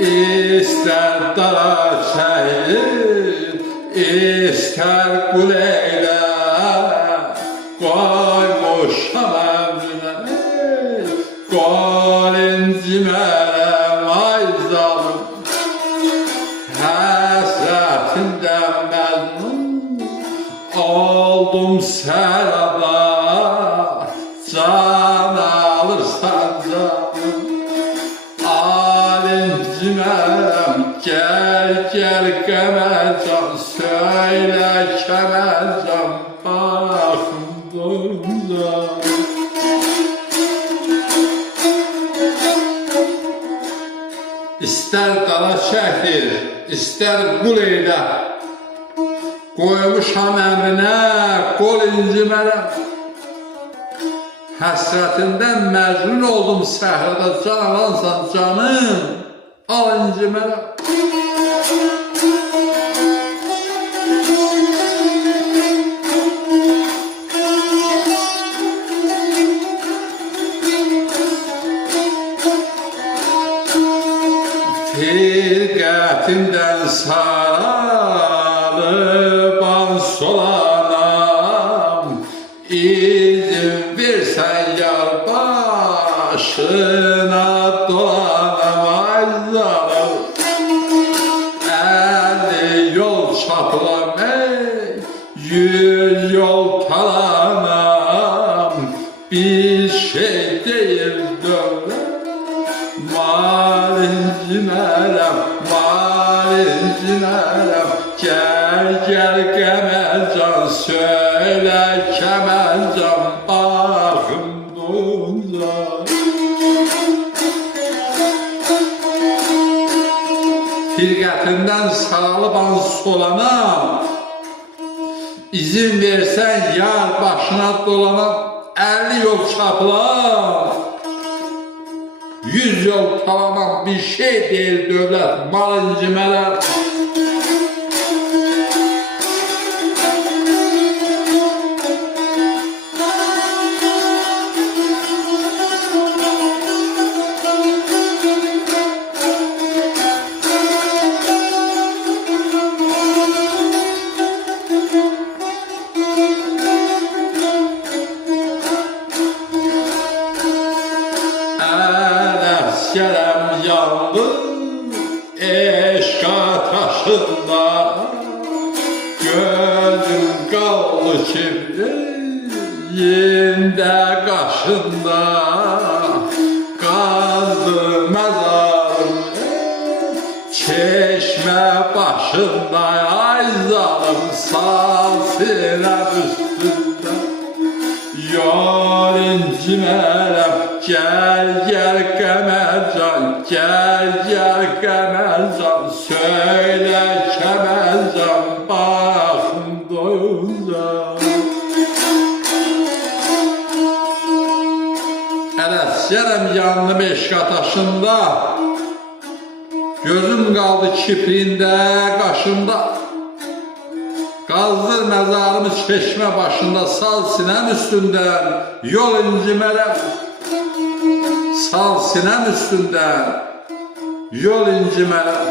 İster dara çayır, ister kuleyle, koymuşam emrine, kol incimerem ay zalim. Həsrətindən məzmun oldum səraba, can alırsan canım. Alincimərəm, gəl qəmərcan, söylə kəmərcan, baxım doyunca. İster qara şəhir, ister qul eylə, qoymuşam əmrinə, qol incimərəm. Həsrətindən məcnun oldum səhrada, can alansan canım, al incimərəm. Firqətimdən sararıb solanam, izin versən yar başına dolanam, ay zalim. 50 yol çapılam, 100 yol talanam, bir şey deyil dövlət. Malincinərəm, gəl qəmərcan, söylə kəmərcan, baxım doyunca. Firqətindən sarılıban solanam, izin versən yar başına dolanam, 50 yol çapılam, 100 yol talanam, bir şey deyil dövlət, mal incimələr. Əsgərəm yandım eşq ateşində, gözüm qaldı kibriyində qaşında, qazdı məzarım çeşmə başında, ay zalim sal sinəm üstündə. Yar incimərəm, gəl qəmərcan, gəl qəmərcan, söylə kəmərcan, baxım doyunca. Əsgərəm yandım eşq ateşində, gözüm qaldı kipriyində, qaşımda. Qazdır məzarımı çeşmə başında, sal sinəm üstündən, yol incimərəm. Sal sinəm üstündən, yol incimərəm.